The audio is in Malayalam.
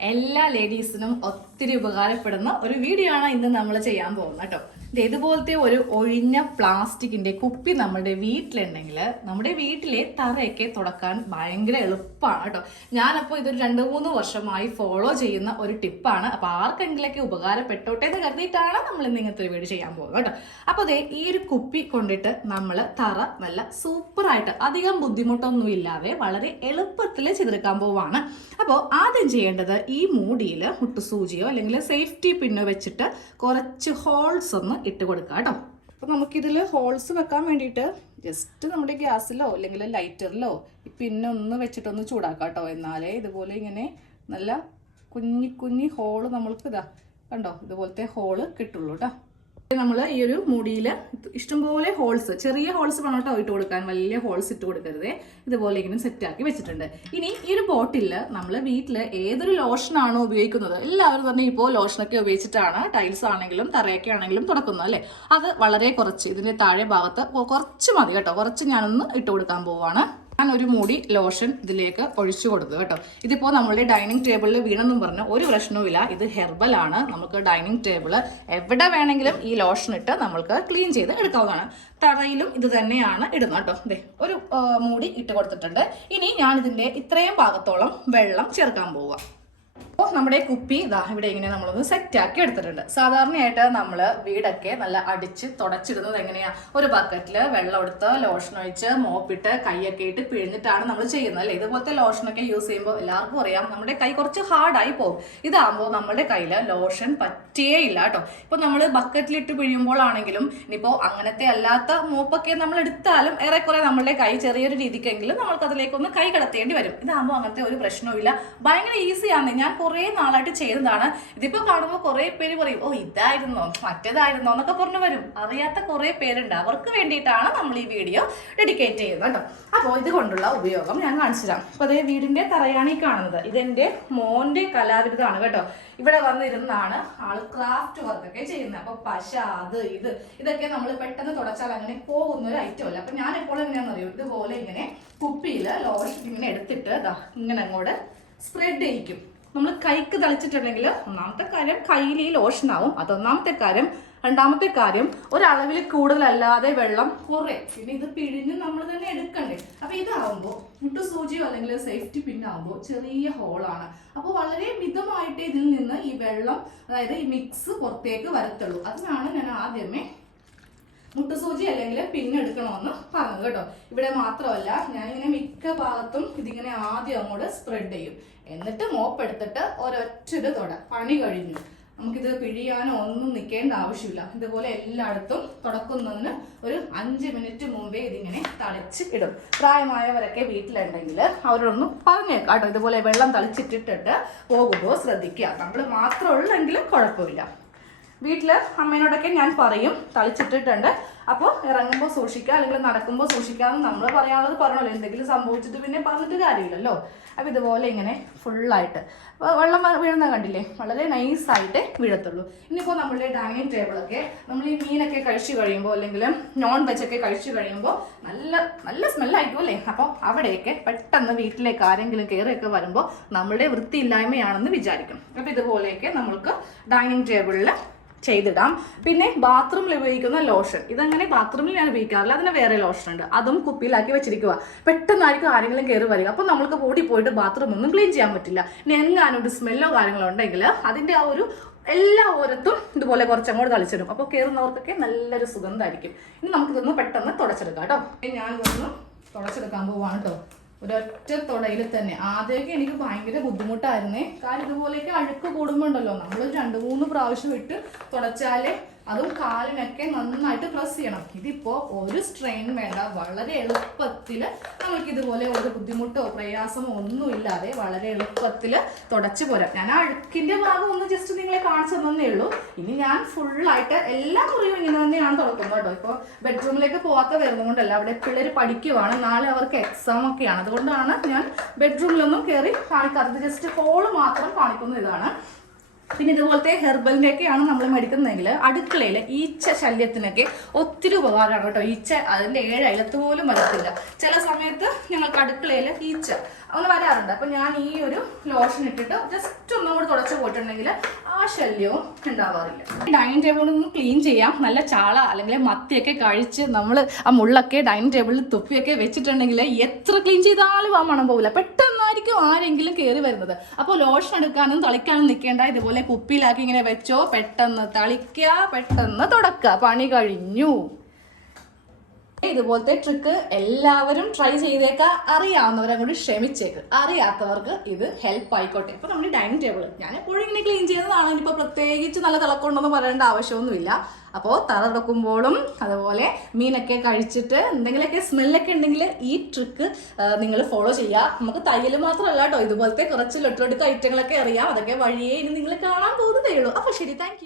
എല്ലാ ലേഡീസിനും ഒത്തിരി ഉപകാരപ്പെടുന്ന ഒരു വീഡിയോ ആണ് ഇന്ന് നമ്മൾ ചെയ്യാൻ പോകുന്നത് കേട്ടോ. ഇതുപോലത്തെ ഒരു ഒഴിഞ്ഞ പ്ലാസ്റ്റിക്കിന്റെ കുപ്പി നമ്മുടെ വീട്ടിലുണ്ടെങ്കിൽ നമ്മുടെ വീട്ടിലെ തറയൊക്കെ തുടക്കാൻ ഭയങ്കര എളുപ്പമാണ് കേട്ടോ. ഞാനപ്പോൾ ഇതൊരു രണ്ട് മൂന്ന് വർഷമായി ഫോളോ ചെയ്യുന്ന ഒരു ടിപ്പാണ്. അപ്പോൾ ആർക്കെങ്കിലൊക്കെ ഉപകാരപ്പെട്ടോട്ടെ എന്ന് കരുതിയിട്ടാണ് നമ്മൾ ഇന്ന് ഇങ്ങനത്തെ ഒരു വീഡിയോ ചെയ്യാൻ പോകുന്നത് കേട്ടോ. അപ്പോൾ ദേ ഈ ഒരു കുപ്പി കൊണ്ടിട്ട് നമ്മൾ തറ നല്ല സൂപ്പറായിട്ട് അധികം ബുദ്ധിമുട്ടൊന്നും ഇല്ലാതെ വളരെ എളുപ്പത്തിൽ ചെയ്തെടുക്കാൻ പോവാണ്. അപ്പോൾ ആദ്യം ചെയ്യേണ്ടത് ഈ മൂടിയിൽ മുട്ടുസൂചിയോ അല്ലെങ്കിൽ സേഫ്റ്റി പിന്നോ വെച്ചിട്ട് കുറച്ച് ഹോൾസ് ഒന്ന് ഇട്ട് കൊടുക്കുക കേട്ടോ. അപ്പോൾ നമുക്കിതിൽ ഹോൾസ് വെക്കാൻ വേണ്ടിയിട്ട് ജസ്റ്റ് നമ്മുടെ ഗ്യാസിലോ അല്ലെങ്കിൽ ലൈറ്ററിലോ പിന്നെ ഒന്ന് വെച്ചിട്ടൊന്ന് ചൂടാക്കാം കേട്ടോ. എന്നാലേ ഇതുപോലെ ഇങ്ങനെ നല്ല കുഞ്ഞി കുഞ്ഞി ഹോൾ നമ്മൾക്ക് ഇതാ കണ്ടോ? ഇതുപോലത്തെ ഹോൾ കിട്ടുള്ളൂ കേട്ടോ. നമ്മൾ ഈ ഒരു മുടിയിൽ ഇഷ്ടംപോലെ ഹോൾസ് ചെറിയ ഹോൾസ് വേണം കേട്ടോ ഇട്ട് കൊടുക്കാൻ വലിയ ഹോൾസ് ഇട്ട് കൊടുക്കരുത്. ഇതുപോലെ ഇങ്ങനെ സെറ്റ് ആക്കി വെച്ചിട്ടുണ്ട്. ഇനി ഈ ഒരു ബോട്ടിൽ നമ്മൾ വീട്ടിൽ ഏതൊരു ലോഷനാണോ ഉപയോഗിക്കുന്നത്? എല്ലാവരും തന്നെ ഇപ്പോൾ ലോഷനൊക്കെ ഉപയോഗിച്ചിട്ടാണ് ടൈൽസ് ആണെങ്കിലും തറയൊക്കെ ആണെങ്കിലും തുടക്കുന്നത് അല്ലേ? അത് വളരെ കുറച്ച് ഇതിന്റെ താഴെ ഭാഗത്ത് കുറച്ച് മതി കേട്ടോ. കുറച്ച് ഞാനൊന്ന് ഇട്ട് കൊടുക്കാൻ പോവാണ്. ഞാൻ ഒരു മൂടി ലോഷൻ ഇതിലേക്ക് ഒഴിച്ചു കൊടുത്തു കേട്ടോ. ഇതിപ്പോൾ നമ്മളുടെ ഡൈനിങ് ടേബിളിൽ വീണെന്നും പറഞ്ഞ ഒരു പ്രശ്നവുമില്ല. ഇത് ഹെർബൽ ആണ്. നമുക്ക് ഡൈനിങ് ടേബിൾ എവിടെ വേണമെങ്കിലും ഈ ലോഷൻ ഇട്ട് നമ്മൾക്ക് ക്ലീൻ ചെയ്ത് എടുക്കാവുന്നതാണ്. തറയിലും ഇത് തന്നെയാണ് ഇടുന്നത് കേട്ടോ. അതെ ഒരു മൂടി ഇട്ട് കൊടുത്തിട്ടുണ്ട്. ഇനി ഞാൻ ഇതിന്റെ ഇത്രയും ഭാഗത്തോളം വെള്ളം ചേർക്കാൻ പോവുക. നമ്മുടെ കുപ്പി ഇതാ ഇവിടെ ഇങ്ങനെ നമ്മളൊന്ന് സെറ്റ് ആക്കി എടുത്തിട്ടുണ്ട്. സാധാരണയായിട്ട് നമ്മൾ വീടൊക്കെ നല്ല അടിച്ച് തുടച്ചിടുന്നത് എങ്ങനെയാ? ഒരു ബക്കറ്റിൽ വെള്ളം എടുത്ത് ലോഷൻ ഒഴിച്ച് മോപ്പിട്ട് കൈയൊക്കെ ഇട്ട് പിഴിഞ്ഞിട്ടാണ് നമ്മൾ ചെയ്യുന്നത് അല്ലേ? ഇതുപോലത്തെ ലോഷനൊക്കെ യൂസ് ചെയ്യുമ്പോൾ എല്ലാവർക്കും അറിയാം നമ്മുടെ കൈ കുറച്ച് ഹാർഡായി പോകും. ഇതാകുമ്പോൾ നമ്മുടെ കയ്യിൽ ലോഷൻ പറ്റിയേ ഇല്ല കേട്ടോ. ഇപ്പൊ നമ്മൾ ബക്കറ്റിലിട്ട് പിഴിയുമ്പോഴാണെങ്കിലും ഇനിയിപ്പോൾ അങ്ങനത്തെ അല്ലാത്ത മോപ്പൊക്കെ നമ്മൾ എടുത്താലും ഏറെക്കുറെ നമ്മളുടെ കൈ ചെറിയൊരു രീതിക്കെങ്കിലും നമ്മൾക്ക് അതിലേക്കൊന്ന് കൈ കടത്തേണ്ടി വരും. ഇതാകുമ്പോൾ അങ്ങനത്തെ ഒരു പ്രശ്നവും ഇല്ല ഭയങ്കര ഈസിയാണ് ഞാൻ കുറേ നാളായിട്ട് ചെയ്തതാണ് ഇതിപ്പോ കാണുമ്പോൾ കുറേ പേര് പറയും ഓ ഇതായിരുന്നോ മറ്റേതായിരുന്നോ എന്നൊക്കെ പറഞ്ഞു വരും. അറിയാത്ത കുറേ പേരുണ്ട്. അവർക്ക് വേണ്ടിയിട്ടാണ് നമ്മൾ ഈ വീഡിയോ ഡെഡിക്കേറ്റ് ചെയ്യുന്നത് കേട്ടോ. അപ്പോൾ ഇത് കൊണ്ടുള്ള ഉപയോഗം ഞാൻ കാണിച്ചു തരാം അപ്പോൾ അതേ വീടിന്റെ തറയാണ് ഈ കാണുന്നത്. ഇതെന്റെ മോന്റെ കലാവിരുതാണ് കേട്ടോ. ഇവിടെ വന്നിരുന്നാണ് ആൾ ക്രാഫ്റ്റ് വർക്കൊക്കെ ചെയ്യുന്നത്. അപ്പൊ പശ അത് ഇത് ഇതൊക്കെ നമ്മൾ പെട്ടെന്ന് തുടച്ചാൽ അങ്ങനെ പോകുന്ന ഒരു ഐറ്റം അല്ല. അപ്പൊ ഞാൻ എപ്പോഴും എങ്ങനെയാണെന്ന് അറിയൂ ഇതുപോലെ ഇങ്ങനെ കുപ്പിയിൽ ലോറി ഇങ്ങനെ എടുത്തിട്ട് ഇങ്ങനെ അങ്ങോട്ട് സ്പ്രെഡ് ചെയ്യിക്കും. നമ്മൾ കൈക്ക് തളിച്ചിട്ടുണ്ടെങ്കിൽ ഒന്നാമത്തെ കാര്യം കയ്യിൽ ഈ ലോഷൻ ആവും. അതൊന്നാമത്തെ കാര്യം. രണ്ടാമത്തെ കാര്യം ഒരളവിൽ കൂടുതലല്ലാതെ വെള്ളം കുറേ. പിന്നെ ഇത് പിഴിഞ്ഞ് നമ്മൾ തന്നെ എടുക്കണ്ടേ. അപ്പൊ ഇതാവുമ്പോൾ മുട്ടു സൂചിയോ അല്ലെങ്കിൽ സേഫ്റ്റി പിന്നാവുമ്പോൾ ചെറിയ ഹോളാണ് അപ്പോൾ വളരെ മിതമായിട്ട് ഇതിൽ നിന്ന് ഈ വെള്ളം അതായത് ഈ മിക്സ് പുറത്തേക്ക് വരത്തുള്ളൂ. അതിനാണ് ഞാൻ ആദ്യമേ മുട്ടുസൂചി അല്ലെങ്കിൽ പിന്നെടുക്കണമെന്ന് പറഞ്ഞത് കേട്ടോ. ഇവിടെ മാത്രമല്ല ഞാനിങ്ങനെ മിക്ക ഭാഗത്തും ഇതിങ്ങനെ ആദ്യം അങ്ങോട്ട് സ്പ്രെഡ് ചെയ്യും. എന്നിട്ട് മോപ്പെടുത്തിട്ട് ഒരൊറ്റൊരു തൊട. പണി കഴിഞ്ഞു. നമുക്കിത് പിഴിയാനോ ഒന്നും നിൽക്കേണ്ട ആവശ്യമില്ല. ഇതുപോലെ എല്ലായിടത്തും തുടക്കുന്നതിന് ഒരു അഞ്ച് മിനിറ്റ് മുമ്പേ ഇതിങ്ങനെ തളിച്ച് ഇടും. പ്രായമായവരൊക്കെ വീട്ടിലുണ്ടെങ്കിൽ അവരോടൊന്ന് പറഞ്ഞേക്കാം കേട്ടോ. ഇതുപോലെ വെള്ളം തളിച്ചിട്ടിട്ടിട്ട് പോകുമ്പോൾ ശ്രദ്ധിക്കുക. നമ്മൾ മാത്രമുള്ളെങ്കിലും കുഴപ്പമില്ല. വീട്ടിൽ അമ്മേനോടൊക്കെ ഞാൻ പറയും തളിച്ചിട്ടിട്ടുണ്ട്. അപ്പോൾ ഇറങ്ങുമ്പോൾ സൂക്ഷിക്കുക അല്ലെങ്കിൽ നടക്കുമ്പോൾ സൂക്ഷിക്കാമെന്ന് നമ്മൾ പറയാനുള്ളത് പറഞ്ഞല്ലോ. എന്തെങ്കിലും സംഭവിച്ചിട്ട് പിന്നെ പറഞ്ഞിട്ട് കാര്യമില്ലല്ലോ. അപ്പോൾ ഇതുപോലെ ഇങ്ങനെ ഫുള്ളായിട്ട് വെള്ളം വീഴുന്ന കണ്ടില്ലേ? വളരെ നൈസായിട്ട് വീഴത്തുള്ളൂ. ഇനിയിപ്പോൾ നമ്മളുടെ ഡൈനിങ് ടേബിളൊക്കെ നമ്മൾ ഈ മീനൊക്കെ കഴിച്ചു കഴിയുമ്പോൾ അല്ലെങ്കിൽ നോൺ വെജ് ഒക്കെ കഴിച്ചു കഴിയുമ്പോൾ നല്ല നല്ല സ്മെല്ലായിരിക്കും അല്ലേ? അപ്പോൾ അവിടെയൊക്കെ പെട്ടെന്ന് വീട്ടിലേക്ക് ആരെങ്കിലും കയറിയൊക്കെ വരുമ്പോൾ നമ്മളുടെ വൃത്തിയില്ലായ്മയാണെന്ന് വിചാരിക്കും. അപ്പോൾ ഇതുപോലെയൊക്കെ നമ്മൾക്ക് ഡൈനിങ് ടേബിളിൽ ചെയ്തിടാം. പിന്നെ ബാത്റൂമിൽ ഉപയോഗിക്കുന്ന ലോഷൻ. ഇതങ്ങനെ ബാത്റൂമിൽ ഞാൻ ഉപയോഗിക്കാറില്ല. അതിന് വേറെ ലോഷൻ ഉണ്ട് അതും കുപ്പിയിലാക്കി വെച്ചിരിക്കുക പെട്ടെന്നായിരിക്കും ആരെങ്കിലും കയറി വരിക. അപ്പോൾ നമുക്ക് ഓടി പോയിട്ട് ബാത്റൂം ഒന്നും ക്ലീൻ ചെയ്യാൻ പറ്റില്ല. ഇനി എങ്ങാനും ഒരു സ്മെല്ലോ കാര്യങ്ങളോ ഉണ്ടെങ്കിൽ അതിന്റെ ആ ഒരു എല്ലാ ഓരത്തും ഇതുപോലെ കുറച്ചങ്ങോട്ട് തളിച്ചിടും. അപ്പോൾ കയറുന്നവർക്കൊക്കെ നല്ലൊരു സുഗന്ധമായിരിക്കും ഇനി നമുക്കിതൊന്ന് പെട്ടെന്ന് തുടച്ചെടുക്കാം കേട്ടോ. ഇനി ഞാനിതൊന്ന് തുടച്ചെടുക്കാൻ പോവാണ് കേട്ടോ. ഒരൊറ്റ തുടയിൽ തന്നെ. ആദ്യമൊക്കെ എനിക്ക് ഭയങ്കര ബുദ്ധിമുട്ടായിരുന്നേ. കാരണം ഇതുപോലെയൊക്കെ അഴുക്ക് കൂടുമ്പോണ്ടല്ലോ നമ്മൾ രണ്ട് മൂന്ന് പ്രാവശ്യം ഇട്ട് തുടച്ചാലേ അതും കാലിനൊക്കെ നന്നായിട്ട് പ്രസ് ചെയ്യണം. ഇതിപ്പോ ഒരു സ്ട്രെയിൻ വേണ്ട. വളരെ എളുപ്പത്തിൽ നമുക്ക് ഇതുപോലെ ഒരു ബുദ്ധിമുട്ടോ പ്രയാസമോ ഒന്നും ഇല്ലാതെ വളരെ എളുപ്പത്തിൽ തുടച്ചു പോരാം. ഞാൻ അഴുക്കിന്റെ ഭാഗം ഒന്ന് ജസ്റ്റ് നിങ്ങളെ കാണിച്ചു തന്നേ ഉള്ളൂ. ഇനി ഞാൻ ഫുള്ളായിട്ട് എല്ലാ മുറിയും ഇങ്ങനെ തന്നെയാണ് തുടക്കുന്നത് കേട്ടോ. ഇപ്പോൾ ബെഡ്റൂമിലേക്ക് പോകാത്ത വരുന്നതുകൊണ്ടല്ല അവിടെ പിള്ളേർ പഠിക്കുവാണ്. നാളെ അവർക്ക് എക്സാം ഒക്കെയാണ്. അതുകൊണ്ടാണ് ഞാൻ ബെഡ്റൂമിലൊന്നും കയറി കാണിക്കാത്തത്. ജസ്റ്റ് ഹോൾ മാത്രം കാണിക്കുന്ന ഇതാണ്. പിന്നെ ഇതുപോലത്തെ ഹെർബലിന്റെ ആണ് നമ്മൾ മേടിക്കുന്നതെങ്കിൽ അടുക്കളയിൽ ഈച്ച ശല്യത്തിനൊക്കെ ഒത്തിരി ഉപകാരമാണ് കേട്ടോ. ഈച്ച അതിന്റെ ഏഴ് അയലത്ത് പോലും വരത്തില്ല. ചില സമയത്ത് ഞങ്ങൾക്ക് അടുക്കളയിൽ ഈച്ച അങ്ങനെ വരാറുണ്ട്. അപ്പൊ ഞാൻ ഈ ഒരു ലോഷൻ ഇട്ടിട്ട് ജസ്റ്റ് ഒന്നും കൂടി തുടച്ച് പോയിട്ടുണ്ടെങ്കിൽ ആ ശല്യവും ഉണ്ടാവാറില്ല. ഡൈനിങ് ടേബിൾ ഒന്ന് ക്ലീൻ ചെയ്യാം. നല്ല ചാള അല്ലെങ്കിൽ മത്തിയൊക്കെ കഴിച്ച് നമ്മൾ ആ മുള്ളൊക്കെ ഡൈനിങ് ടേബിളിൽ തുപ്പിയൊക്കെ വെച്ചിട്ടുണ്ടെങ്കിൽ എത്ര ക്ലീൻ ചെയ്താലും ആ മണം പോകില്ല പെട്ടെന്നായിരിക്കും ആരെങ്കിലും കയറി വരുന്നത്. അപ്പോൾ ലോഷൻ എടുക്കാനും തളിക്കാനും നിൽക്കേണ്ട. ഇതുപോലെ കുപ്പിയിലാക്കി ഇങ്ങനെ വെച്ചോ. പെട്ടെന്ന് തളിക്കുക പെട്ടെന്ന് തുടക്കുക പണി കഴിഞ്ഞു. ഇതുപോലത്തെ ട്രിക്ക് എല്ലാവരും ട്രൈ ചെയ്തേക്ക അറിയാവുന്നവരെ കൂടി ക്ഷമിച്ചേക്ക്. അറിയാത്തവർക്ക് ഇത് ഹെൽപ്പ് ആയിക്കോട്ടെ. ഇപ്പൊ നമ്മുടെ ഡൈനിങ് ടേബിൾ ഞാൻ എപ്പോഴും ഇങ്ങനെ ക്ലീൻ ചെയ്യുന്നതാണ്. ഇനിയിപ്പോൾ പ്രത്യേകിച്ച് നല്ല തിളക്കമുണ്ടെന്ന് പറയേണ്ട ആവശ്യമൊന്നുമില്ല. അപ്പോ തറ തുടക്കുമ്പോഴും അതുപോലെ മീനൊക്കെ കഴിച്ചിട്ട് എന്തെങ്കിലുമൊക്കെ സ്മെല്ലൊക്കെ ഉണ്ടെങ്കിൽ ഈ ട്രിക്ക് നിങ്ങൾ ഫോളോ ചെയ്യുക. നമുക്ക് തയ്യൽ മാത്രമല്ല കേട്ടോ. ഇതുപോലത്തെ കുറച്ച് ലൊട്ടിലൊടുക്ക ഐറ്റങ്ങളൊക്കെ അറിയാം. അതൊക്കെ വഴിയേ ഇനി നിങ്ങൾ കാണാൻ പോകുന്നതേ ഉള്ളൂ. അപ്പോൾ ശരി താങ്ക്